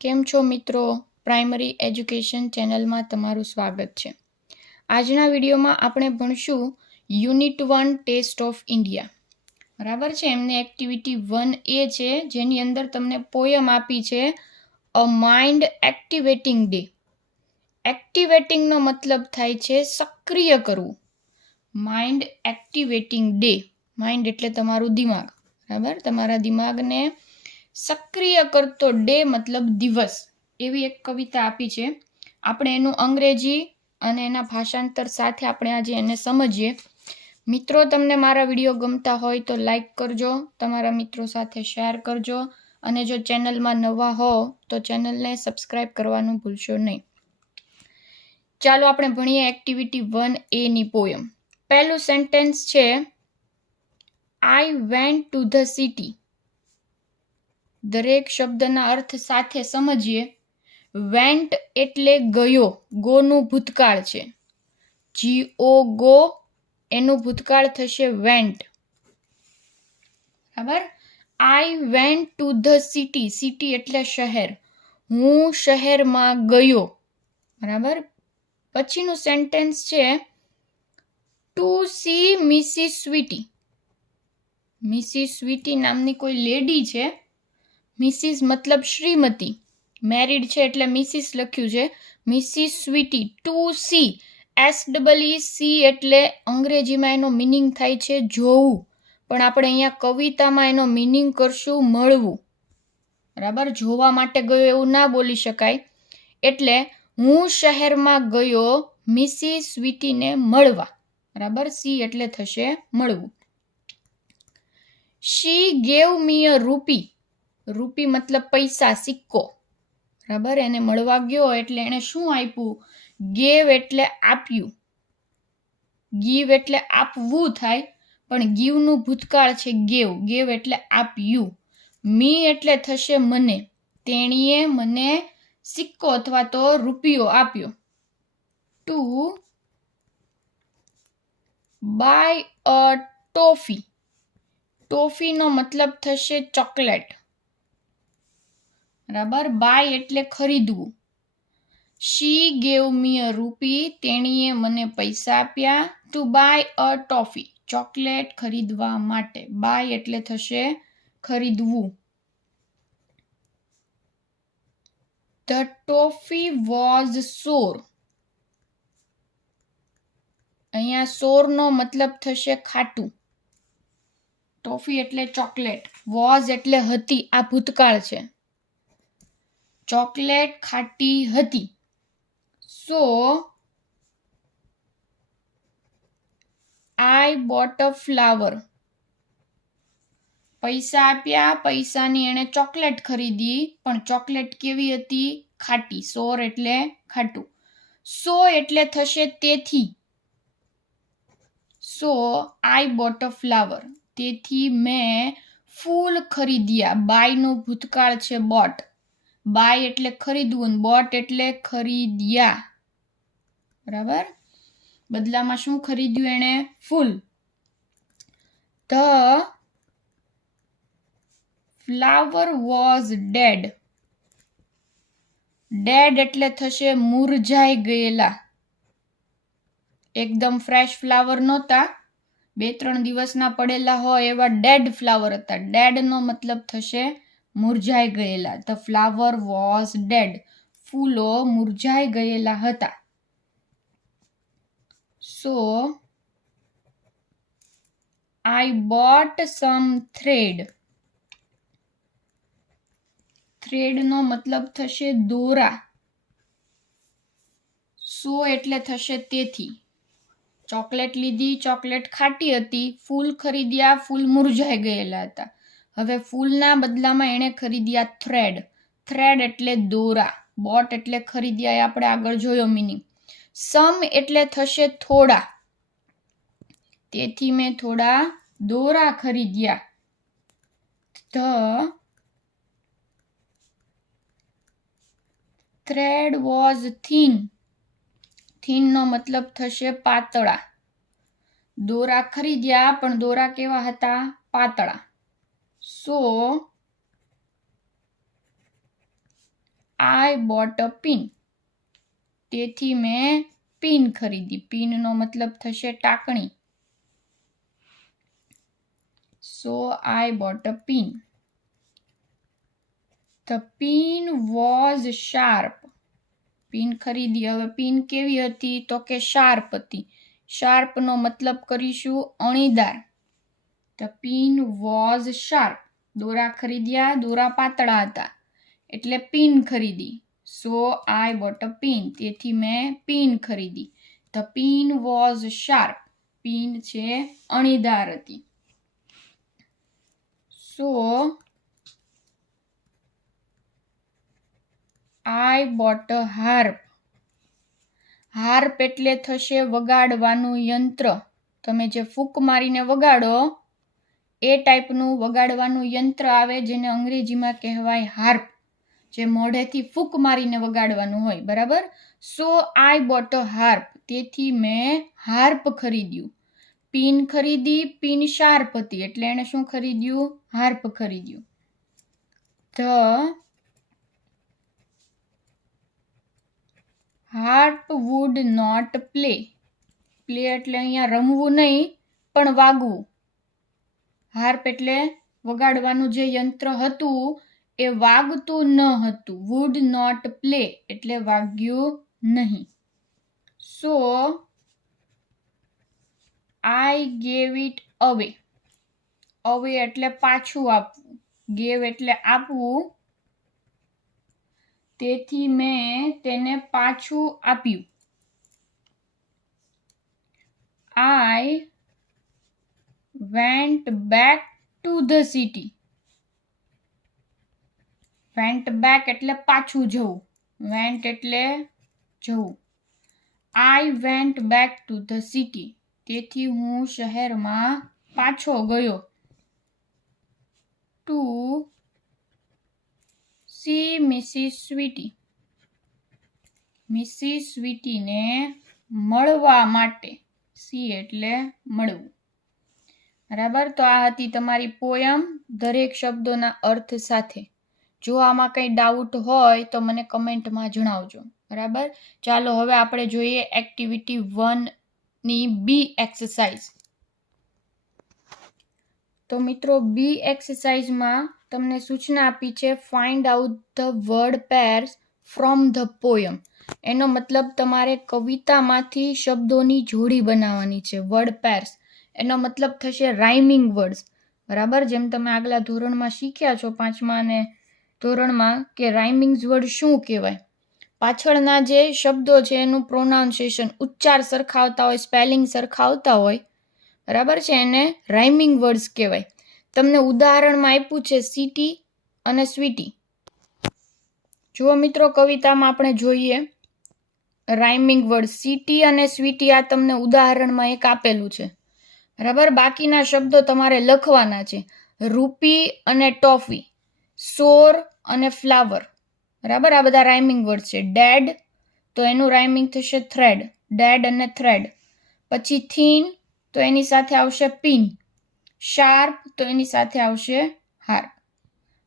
કેમ છો મિત્રો? પ્રાઇમરી એજ્યુકેશન ચેનલમાં તમારું સ્વાગત છે. આજના વિડીયોમાં આપણે ભણશું યુનિટ 1 ટેસ્ટ ઓફ ઇન્ડિયા. બરાબર છે. એમને એક્ટિવિટી 1A છે, જેની અંદર તમને પોયમ આપી છે અ માઇન્ડ એક્ટિવેટિંગ ડે. એક્ટિવેટિંગનો મતલબ થાય છે સક્રિય કરવું. Mind activating day. માઇન્ડ એટલે તમારું દિમાગ. બરાબર, તમારા દિમાગને સક્રિય કરતો ડે મતલબ દિવસ. એવી એક કવિતા આપી છે. આપણે એનું અંગ્રેજી અને એના ભાષાંતર સાથે આપણે આજે એને સમજીએ. મિત્રો, તમને મારા વિડીયો ગમતા હોય તો લાઈક કરજો, તમારા મિત્રો સાથે શેર કરજો, અને જો ચેનલમાં નવા હો તો ચેનલને સબસ્ક્રાઇબ કરવાનું ભૂલશો નહીં. ચાલો આપણે ભણીએ એક્ટિવિટી 1A ની પોયમ. પહેલું સેન્ટેન્સ છે આઈ વેન્ટ ટુ ધ સિટી. દરેક શબ્દના અર્થ સાથે સમજીએ. વેન્ટ એટલે ગયો, ગોનું ભૂતકાળ છે. GO ગો, એનું ભૂતકાળ થશે વેન્ટ. બરાબર. I went to the city. City એટલે શહેર. હું શહેરમાં ગયો. બરાબર. પછીનું સેન્ટેન્સ છે to see Mrs Sweety. Mrs Sweety નામની કોઈ લેડી છે. મિસિસ મતલબ શ્રીમતી. મેરિડ છે એટલે મિસિસ લખ્યું છે. Mrs Sweety. To see, SEEC એટલે અંગ્રેજીમાં એનો મિનિંગ થાય છે જોવું, પણ આપણે અહીંયા કવિતામાં એનો મિનિંગ કરશું મળવું. બરાબર. જોવા માટે ગયો એવું ના બોલી શકાય. એટલે હું શહેરમાં ગયો મિસિસ સ્વીટીને મળવા. બરાબર. સી એટલે થશે મળવું. શી ગેવ મી અ રૂપી. રૂપી મતલબ પૈસા, સિક્કો. બરાબર. એને મળવા ગયો એટલે એને શું આપ્યું? ગેવ એટલે આપ્યું. ગીવ એટલે આપવું થાય, પણ ગીવનું ભૂતકાળ છે ગેવ. ગેવ એટલે આપ્યું. મી એટલે થશે મને. તેણીએ મને સિક્કો અથવા તો રૂપિયો આપ્યો. To buy a toffee. ટોફીનો મતલબ થશે ચોકલેટ. બરાબર. બાય એટલે ખરીદવું. શી ગેવ મી અ રૂપી. તેણીએ મને પૈસા આપ્યા. To buy a toffee, chocolate ખરીદવા માટે. બાય એટલે થશે ખરીદવું. ધ ટોફી વોઝ સોર. અહીંયા સોરનો મતલબ થશે ખાટું. ટોફી એટલે ચોકલેટ. વોઝ એટલે હતી, આ ભૂતકાળ છે. ચોકલેટ ખાટી હતી. So I bought a flower. પૈસા આપ્યા, પૈસાની એણે ચોકલેટ ખરીદી, પણ ચોકલેટ કેવી હતી? ખાટી. સોર એટલે ખાટું. સો એટલે થશે તેથી. સો આઈ બોટ અ ફ્લાવર. તેથી મેં ફૂલ ખરીદ્યા. બાયનું ભૂતકાળ છે બોટ. બાય એટલે ખરીદવું, બોટ એટલે ખરીદ્યા. બરાબર. બદલામાં શું ખરીદ્યું એણે? ફૂલ. The flower was dead. Dead એટલે થશે મુરઝાઈ ગયેલા. એકદમ ફ્રેશ ફ્લાવર નહોતા, 2-3 દિવસના પડેલા હોય એવા ડેડ ફ્લાવર હતા. ડેડનો મતલબ થશે મુરઝાઈ ગયેલા. The flower was dead. ફૂલો મુરઝાઈ ગયેલા હતા. સો આઈ બોટ સમ થ્રેડ. થ્રેડનો મતલબ થશે દોરા. સો એટલે થશે તેથી. ચોકલેટ લીધી, ચોકલેટ ખાટી હતી. ફૂલ ખરીદ્યા, ફૂલ મુરઝાઈ ગયેલા હતા. હવે ફૂલના બદલામાં એણે ખરીદ્યા થ્રેડ. થ્રેડ એટલે દોરા. બોટ એટલે ખરીદ્યા, એ આપણે આગળ જોયો મિનિંગ. સમ એટલે થશે થોડા. તેથી મેં થોડા દોરા ખરીદ્યા. The thread was thin. થીનનો મતલબ થશે પાતળા. દોરા ખરીદ્યા, પણ દોરા કેવા હતા? પાતળા. So I bought a pin. તેથી મેં પિન ખરીદી. પિનનો મતલબ થશે ટાંકણી. So I bought a pin. The pin was sharp. Pin ખરીદી. હવે પિન કેવી હતી? તો કે શાર્પ હતી. શાર્પનો મતલબ કરીશું અણીદાર. The pin was sharp. દોરા ખરીદ્યા. દોરા પાતળા હતા એટલે પિન ખરીદી. So I bought a pin. તેથી મેં પિન ખરીદી. The pin was sharp. Pin છે અણીદાર હતી. So I bought a harp. Harp એટલે થશે વગાડવાનું યંત્ર. તમે જે ફૂંક મારીને વગાડો એ ટાઈપનું વગાડવાનું યંત્ર આવે જેને અંગ્રેજીમાં કહેવાય હાર્પ. જે મોઢેથી ફૂંક મારીને વગાડવાનું હોય. બરાબર. સો આઈ બોટ અ હાર્પ. તેથી મેં હાર્પ ખરીદ્યું. પિન ખરીદી. પિન શાર્પ હતી એટલે એણે શું ખરીદ્યું? હાર્પ ખરીદ્યું. The harp would not play. Play એટલે અહીંયા રમવું નહીં પણ વાગવું. હાર્પ એટલે વગાડવાનું જે યંત્ર હતું એ વાગતું ન હતું. વુડ નોટ પ્લે એટલે વાગ્યું નહીં. સો આઈ ગેવ ઇટ અવે. અવે એટલે પાછું આપવું. ગેવ એટલે આપવું. તેથી મેં તેને પાછું આપ્યું. I went back to the city. Went back એટલે પાછું જવું. વેન્ટ એટલે જવું. I went back to the city. તેથી હું શહેરમાં પાછો ગયો. To see Mrs Sweety. Mrs સ્વીટીને મળવા માટે. સી એટલે મળવું. બરાબર. તો આ હતી તમારી પોયમ દરેક શબ્દોના અર્થ સાથે. જો આમાં કંઈ ડાઉટ હોય તો મને કમેન્ટમાં જણાવજો. બરાબર. ચાલો હવે આપણે જોઈએ એક્ટિવિટી 1 ની બી એક્સરસાઇઝ. તો મિત્રો બી એક્સરસાઇઝમાં તમને સૂચના આપી છે find out the word pairs from the poem. એનો મતલબ તમારે કવિતામાંથી શબ્દોની જોડી બનાવવાની છે. વર્ડ પેર્સ એનો મતલબ થશે રાઇમિંગ વર્ડ્સ. બરાબર. જેમ તમે આગલા ધોરણમાં શીખ્યા છો 5મા અને ધોરણમાં કે રાઇમિંગ્સ વર્ડ શું કહેવાય. પાછળના જે શબ્દો છે એનું પ્રોનાઉન્સિએશન ઉચ્ચાર સરખા આવતા હોય, સ્પેલિંગ સરખા આવતા હોય. બરાબર છે. એને રાઇમિંગ વર્ડ્સ કહેવાય. તમને ઉદાહરણમાં આપ્યું છે સિટી અને સ્વીટી. જુઓ મિત્રો કવિતામાં આપણે જોઈએ રાઇમિંગ વર્ડ સિટી અને સ્વીટી. આ તમને ઉદાહરણમાં એક આપેલું છે. બરાબર. બાકીના શબ્દો તમારે લખવાના છે. રૂપી અને ટોફી. સોર અને ફ્લાવર. બરાબર. આ બધા રાઇમિંગ વર્ડ છે. ડેડ તો એનું રાઇમિંગ થશે થ્રેડ. ડેડ અને થ્રેડ. પછી થીન તો એની સાથે આવશે પિન. શાર્પ તો એની સાથે આવશે હાર્પ.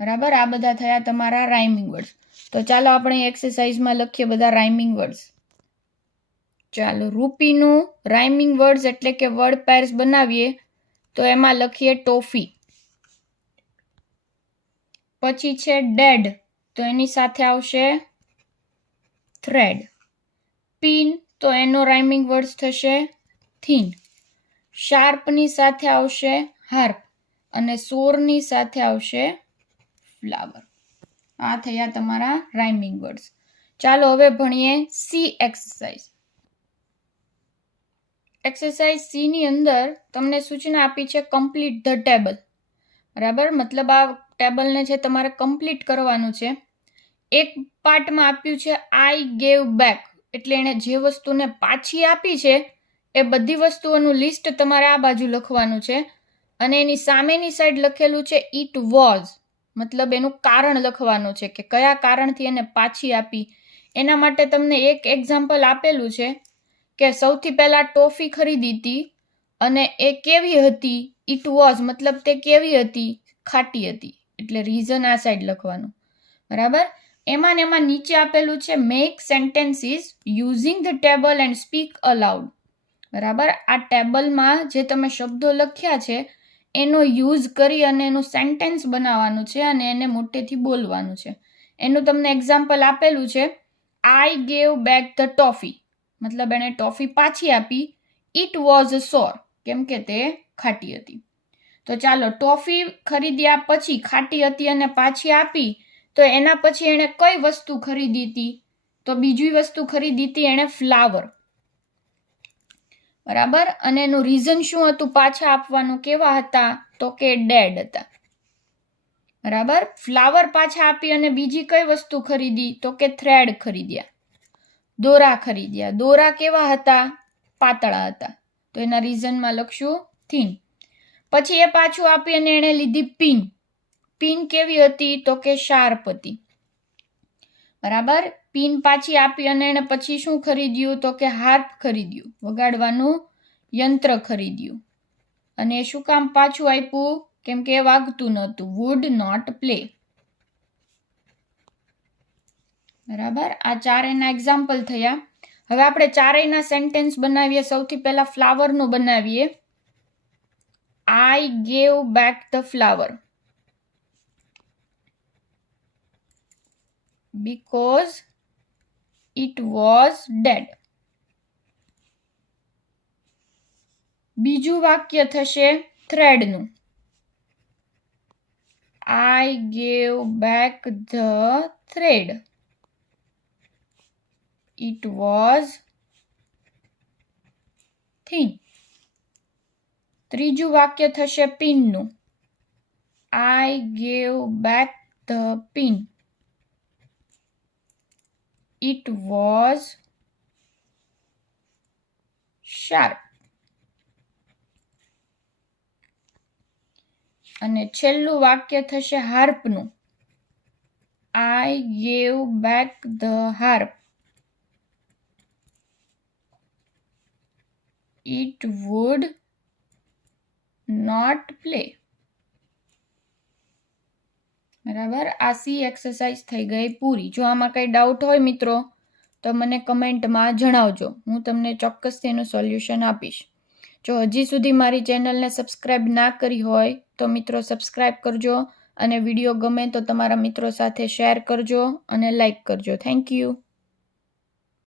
બરાબર. આ બધા થયા તમારા રાઇમિંગ વર્ડ્સ. તો ચાલો આપણે એક્સરસાઇઝમાં લખીએ બધા રાઇમિંગ વર્ડ્સ. ચાલો રૂપીનું રાઇમિંગ વર્ડ્સ એટલે કે વર્ડ પેર્સ બનાવીએ તો એમાં લખીએ ટોફી. પછી છે ડેડ તો એની સાથે આવશે થ્રેડ. પિન તો એનો રાઇમિંગ વર્ડ્સ થશે થીન. શાર્પની સાથે આવશે હાર્પ અને સોરની સાથે આવશે ફ્લાવર. આ થયા તમારા રાઇમિંગ વર્ડ્સ. ચાલો હવે ભણીએ સી એક્સરસાઇઝ. એક્સરસાઇઝ સી ની અંદર તમને સૂચના આપી છે કમ્પ્લીટ ધ ટેબલ. બરાબર. મતલબ આ ટેબલને છે તમારે કમ્પ્લીટ કરવાનું છે. એક પાર્ટમાં આપ્યું છે આઈ ગેવ બેક એટલે એણે જે વસ્તુને પાછી આપી છે એ બધી વસ્તુઓનું લિસ્ટ તમારે આ બાજુ લખવાનું છે. અને એની સામેની સાઈડ લખેલું છે ઇટ વોઝ. મતલબ એનું કારણ લખવાનું છે કે કયા કારણથી એને પાછી આપી. એના માટે તમને એક એક્ઝામ્પલ આપેલું છે કે સૌથી પહેલા ટોફી ખરીદી હતી અને એ કેવી હતી. ઇટ વોઝ મતલબ તે કેવી હતી? ખાટી હતી. એટલે રીઝન આ સાઈડ લખવાનું. બરાબર. એમાં ને એમાં નીચે આપેલું છે make sentences using the table and speak allowed. બરાબર, આ ટેબલમાં જે તમે શબ્દો લખ્યા છે એનો યુઝ કરી અને એનું સેન્ટેન્સ બનાવવાનું છે અને એને મોટેથી બોલવાનું છે. એનું તમને એક્ઝામ્પલ આપેલું છે, I gave back the toffee, મતલબ એણે ટોફી પાછી આપી. ઇટ વોઝ સોર, કેમ કે તે ખાટી હતી. તો ચાલો, ટોફી ખરીદ્યા પછી ખાટી હતી અને પાછી આપી, તો એના પછી એણે કઈ વસ્તુ ખરીદી હતી? તો બીજી વસ્તુ ખરીદી હતી એણે ફ્લાવર. બરાબર, અને એનું રીઝન શું હતું પાછા આપવાનું? કેવા હતા? તો કે ડેડ હતા. બરાબર, ફ્લાવર પાછા આપી અને બીજી કઈ વસ્તુ ખરીદી? તો કે થ્રેડ ખરીદ્યા, દોરા ખરીદ્યા. દોરા કેવા હતા? પાતળા હતા. તો એના રીઝનમાં લખશું થીન. પછી એ પાછું આપી અને એણે લીધી પિન. પિન કેવી હતી? તો કે શાર્પ હતી. બરાબર, પિન પાછી આપી અને એણે પછી શું ખરીદ્યું? તો કે હાર્પ ખરીદ્યું, વગાડવાનું યંત્ર ખરીદ્યું. અને શું કામ પાછું આપ્યું? કેમ કે એ વાગતું નહોતું. Would not play. બરાબર, આ ચારેયના એક્ઝામ્પલ થયા. હવે આપણે ચારેયના સેન્ટેન્સ બનાવીએ. સૌથી પહેલા ફ્લાવરનું બનાવીએ. I gave back the flower because it was dead. બીજું વાક્ય થશે થ્રેડનું. I gave back the thread. It was thin. ત્રીજું વાક્ય થશે પિનનું. I gave back the pin. It was sharp. અને છેલ્લું વાક્ય થશે હાર્પનું. I gave back the harp. It would not play. બરાબર, આ સી એક્સરસાઇઝ થઈ ગઈ પૂરી. જો આમાં કંઈ ડાઉટ હોય મિત્રો તો મને કમેન્ટમાં જણાવજો, હું તમને ચોક્કસ તેનું સોલ્યુશન આપીશ. જો હજી સુધી મારી ચેનલને સબસ્ક્રાઇબ ના કરી હોય તો મિત્રો સબસ્ક્રાઇબ કરજો અને વિડીયો ગમે તો તમારા મિત્રો સાથે શેર કરજો અને લાઈક કરજો. Thank you.